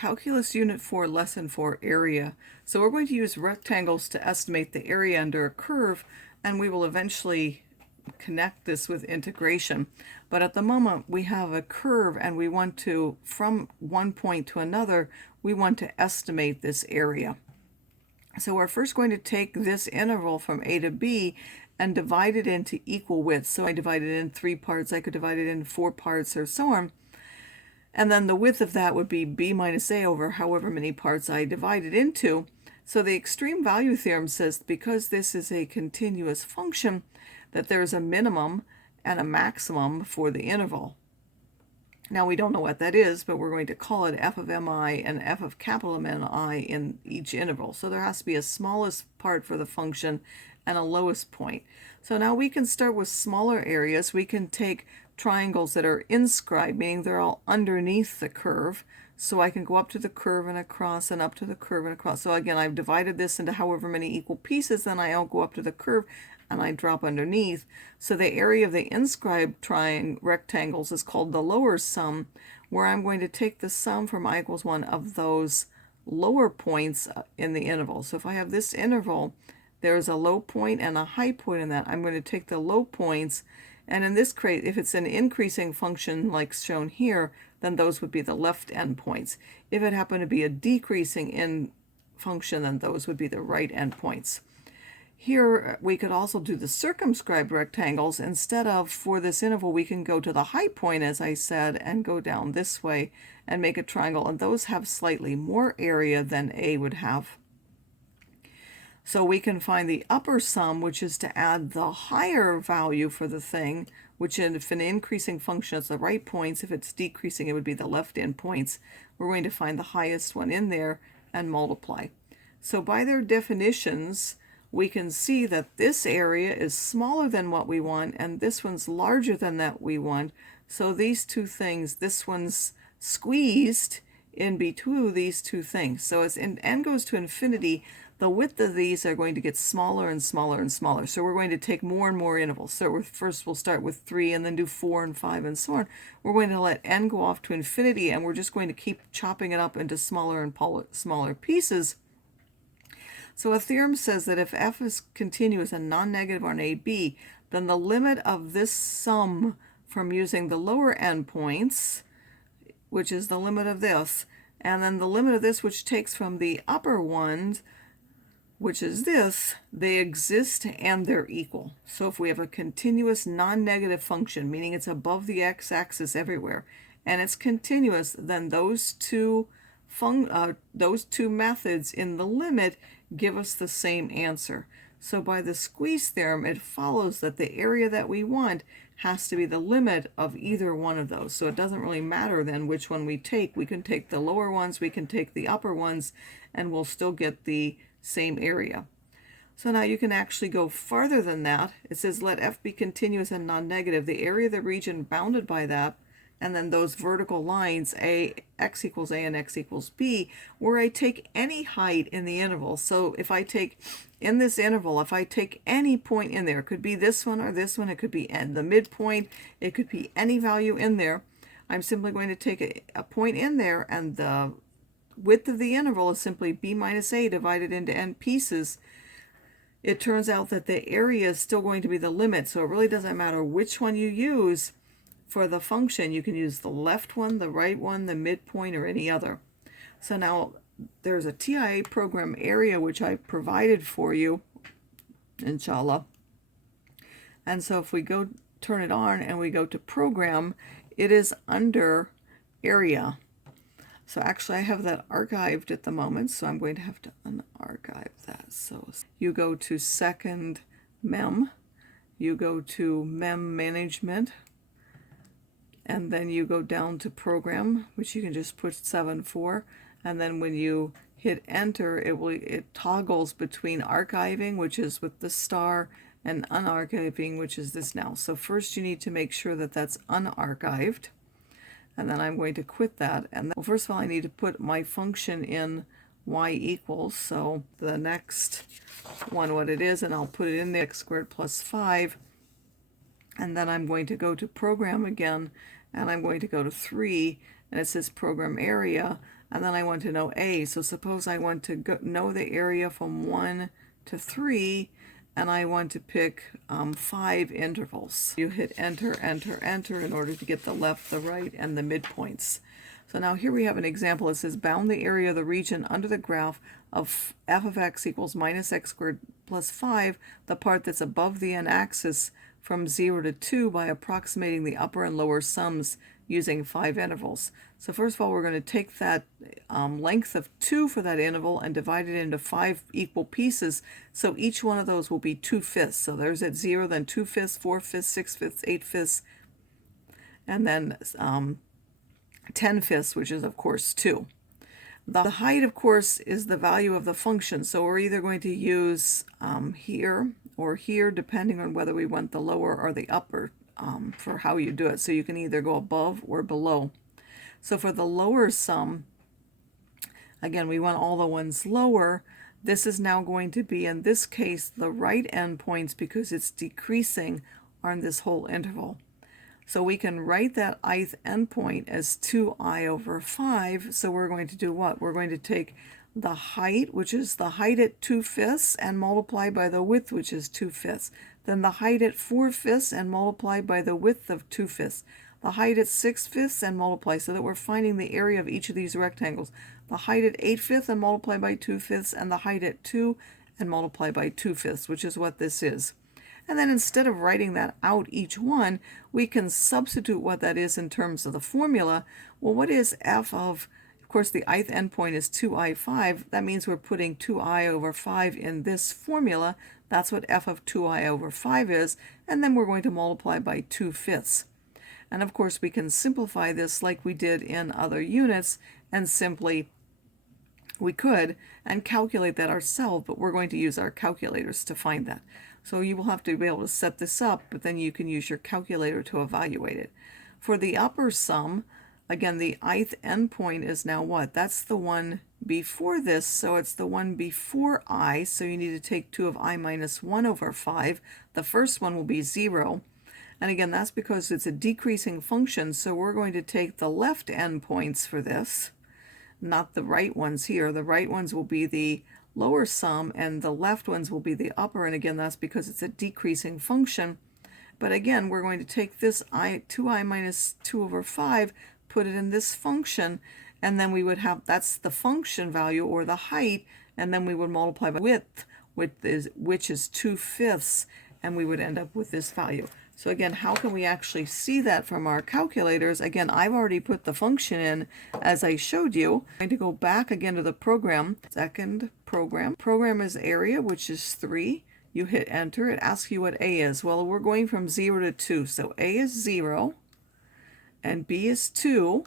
Calculus Unit 4, Lesson 4, Area. So we're going to use rectangles to estimate the area under a curve, and we will eventually connect this with integration. But at the moment, we have a curve, and we want to, from one point to another, we want to estimate this area. So we're first going to take this interval from A to B and divide it into equal widths. So I divide it in 3 parts, I could divide it in 4 parts, or so on. And then the width of that would be b minus a over however many parts I divide it into. So the extreme value theorem says because this is a continuous function, that there's a minimum and a maximum for the interval. Now we don't know what that is, but we're going to call it f of mi and f of capital Mi in each interval. So there has to be a smallest part for the function and a lowest point. So now we can start with smaller areas. We can take triangles that are inscribed, meaning they're all underneath the curve. So I can go up to the curve and across and up to the curve and across. So again, I've divided this into however many equal pieces, then I'll go up to the curve and I drop underneath. So the area of the inscribed rectangles is called the lower sum, where I'm going to take the sum from I equals 1 of those lower points in the interval. So if I have this interval, there's a low point and a high point in that. I'm going to take the low points, and in this case, if it's an increasing function like shown here, then those would be the left endpoints. If it happened to be a decreasing function, then those would be the right endpoints. Here we could also do the circumscribed rectangles. Instead of, for this interval, we can go to the high point, as I said, and go down this way and make a triangle, and those have slightly more area than A would have. So we can find the upper sum, which is to add the higher value for the thing, which if an increasing function is the right points, if it's decreasing, it would be the left end points. We're going to find the highest one in there and multiply. So by their definitions, we can see that this area is smaller than what we want, and this one's larger than that we want. So these two things, this one's squeezed in between these two things. So as n goes to infinity, the width of these are going to get smaller and smaller and smaller. So we're going to take more and more intervals. So first we'll start with 3 and then do 4 and 5 and so on. We're going to let n go off to infinity, and we're just going to keep chopping it up into smaller and smaller pieces. So a theorem says that if f is continuous and non-negative on AB, then the limit of this sum from using the lower endpoints, which is the limit of this, and then the limit of this, which takes from the upper ones, which is this, they exist and they're equal. So if we have a continuous non-negative function, meaning it's above the x-axis everywhere, and it's continuous, then those two methods in the limit give us the same answer. So by the squeeze theorem, it follows that the area that we want has to be the limit of either one of those. So it doesn't really matter then which one we take. We can take the lower ones, we can take the upper ones, and we'll still get the same area. So now you can actually go farther than that. It says let f be continuous and non-negative. The area of the region bounded by that, and then those vertical lines, x equals a and x equals b, where I take any height in the interval. So if I take, in this interval, if I take any point in there, it could be this one or this one, it could be the midpoint, it could be any value in there. I'm simply going to take a point in there, and the width of the interval is simply b minus a divided into n pieces. It turns out that the area is still going to be the limit, so it really doesn't matter which one you use for the function. You can use the left one, the right one, the midpoint, or any other. So now there's a TIA program area which I provided for you, inshallah. And so if we go turn it on and we go to program, it is under area. So actually I have that archived at the moment, so I'm going to have to unarchive that. So you go to second mem, you go to mem management, and then you go down to program, which you can just put 7.4, and then when you hit enter, it toggles between archiving, which is with the star, and unarchiving, which is this now. So first you need to make sure that that's unarchived, and then I'm going to quit that. And then, well, first of all, I need to put my function in y equals, so the next one what it is, and I'll put it in the x squared plus 5, and then I'm going to go to program again, and I'm going to go to 3, and it says program area. and then I want to know a. So suppose I want to know the area from 1 to 3, and I want to pick 5 intervals. You hit enter, enter, enter in order to get the left, the right, and the midpoints. So now here we have an example. It says bound the area of the region under the graph of f of x equals minus x squared plus 5, the part that's above the n-axis, from 0 to 2 by approximating the upper and lower sums using 5 intervals. So first of all, we're going to take that length of 2 for that interval and divide it into 5 equal pieces. So each one of those will be 2/5. So there's at 0, then 2/5, 4/5, 6/5, 8/5, and then 10/5, which is of course 2. The height, of course, is the value of the function. So we're either going to use here or here, depending on whether we want the lower or the upper for how you do it. So you can either go above or below. So for the lower sum, again, we want all the ones lower. This is now going to be, in this case, the right endpoints, because it's decreasing on this whole interval. So we can write that ith endpoint as 2I over 5. So we're going to do what? We're going to take the height, which is the height at 2/5, and multiply by the width, which is 2/5. Then the height at 4/5 and multiply by the width of 2/5. The height at 6/5 and multiply, so that we're finding the area of each of these rectangles. The height at 8/5 and multiply by 2/5, and the height at 2 and multiply by 2/5, which is what this is. And then instead of writing that out each one, we can substitute what that is in terms of the formula. Well, what is f of course, the ith endpoint is 2i5. That means we're putting 2i over 5 in this formula. That's what f of 2i over 5 is. And then we're going to multiply by 2/5. And of course, we can simplify this like we did in other units, and we could calculate that ourselves, but we're going to use our calculators to find that. So you will have to be able to set this up, but then you can use your calculator to evaluate it. For the upper sum, again, the ith endpoint is now what? That's the one before this, so it's the one before I, so you need to take 2 of I minus 1 over 5. The first one will be 0. And again, that's because it's a decreasing function, so we're going to take the left endpoints for this, not the right ones here. The right ones will be the lower sum, and the left ones will be the upper, and again, that's because it's a decreasing function. But again, we're going to take this 2i minus 2 over 5, put it in this function, and then we would have, that's the function value, or the height, and then we would multiply by width, which is 2/5, and we would end up with this value. So again, how can we actually see that from our calculators? Again, I've already put the function in as I showed you. I'm going to go back again to the program. Second program. Program is area, which is 3. You hit enter. It asks you what A is. Well, we're going from 0 to 2. So A is 0, and B is 2.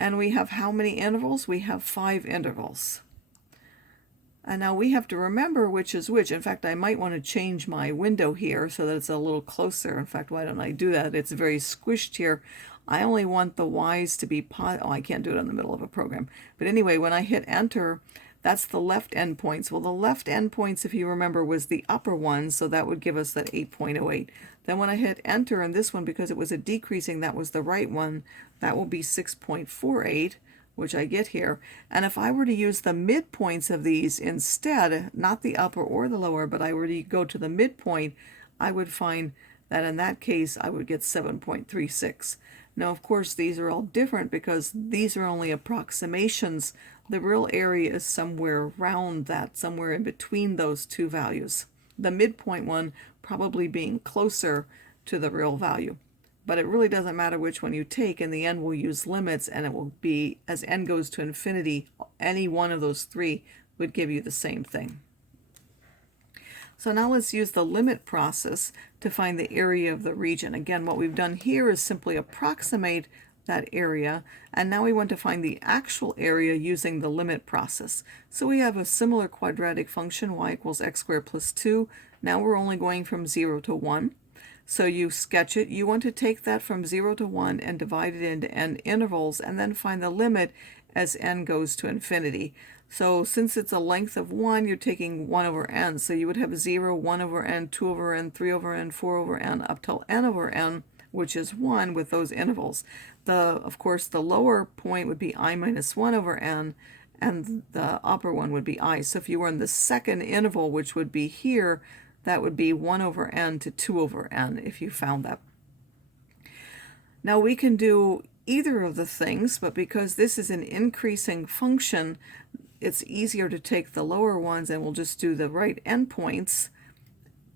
And we have how many intervals? We have 5 intervals. And now we have to remember which is which. In fact, I might want to change my window here so that it's a little closer. In fact, why don't I do that? It's very squished here. I only want the y's to be oh, I can't do it in the middle of a program. But anyway, when I hit enter, that's the left endpoints. Well, the left endpoints, if you remember, was the upper one, so that would give us that 8.08. Then when I hit enter in this one, because it was a decreasing, that was the right one, that will be 6.48. Which I get here. And if I were to use the midpoints of these instead, not the upper or the lower, but I were to go to the midpoint, I would find that in that case I would get 7.36. Now, of course, these are all different because these are only approximations. The real area is somewhere around that, somewhere in between those two values. The midpoint one probably being closer to the real value. But it really doesn't matter which one you take. In the end, we'll use limits, and it will be, as n goes to infinity, any one of those 3 would give you the same thing. So now let's use the limit process to find the area of the region. Again, what we've done here is simply approximate that area, and now we want to find the actual area using the limit process. So we have a similar quadratic function, y equals x squared plus 2. Now we're only going from 0 to 1. So you sketch it. You want to take that from 0 to 1 and divide it into n intervals, and then find the limit as n goes to infinity. So since it's a length of 1, you're taking 1 over n. So you would have 0, 1 over n, 2 over n, 3 over n, 4 over n, up till n over n, which is 1 with those intervals. of course, the lower point would be I minus 1 over n, and the upper one would be I. So if you were in the second interval, which would be here, that would be 1 over n to 2 over n if you found that. Now we can do either of the things, but because this is an increasing function, it's easier to take the lower ones and we'll just do the right endpoints,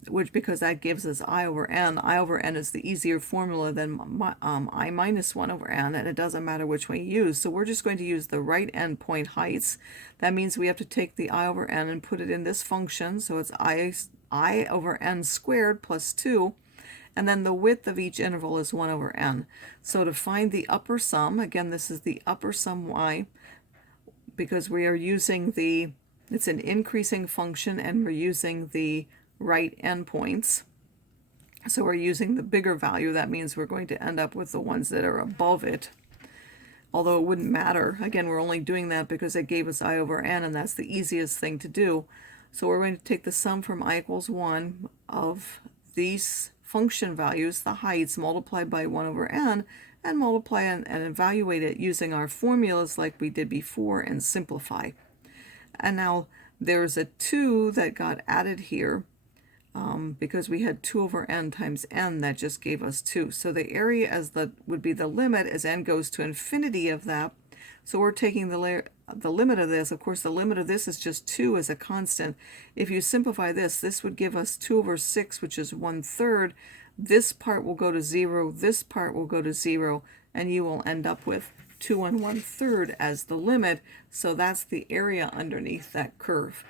which because that gives us I over n. I over n is the easier formula than I minus 1 over n, and it doesn't matter which one you use. So we're just going to use the right endpoint heights. That means we have to take the I over n and put it in this function. So it's I over n squared plus 2. And then the width of each interval is 1 over n. So to find the upper sum, again, this is the upper sum y, because we are using it's an increasing function and we're using the right endpoints. So we're using the bigger value. That means we're going to end up with the ones that are above it. Although it wouldn't matter. Again, we're only doing that because it gave us I over n, and that's the easiest thing to do. So we're going to take the sum from I equals 1 of these function values, the heights, multiplied by 1 over n, and multiply and evaluate it using our formulas like we did before and simplify. And now there's a 2 that got added here because we had 2 over n times n, that just gave us 2. So the area would be the limit as n goes to infinity of that. So we're taking the limit of this. Of course, the limit of this is just 2 as a constant. If you simplify this, this would give us 2 over 6, which is 1/3. This part will go to 0, this part will go to 0, and you will end up with 2 and 1/3 as the limit. So that's the area underneath that curve.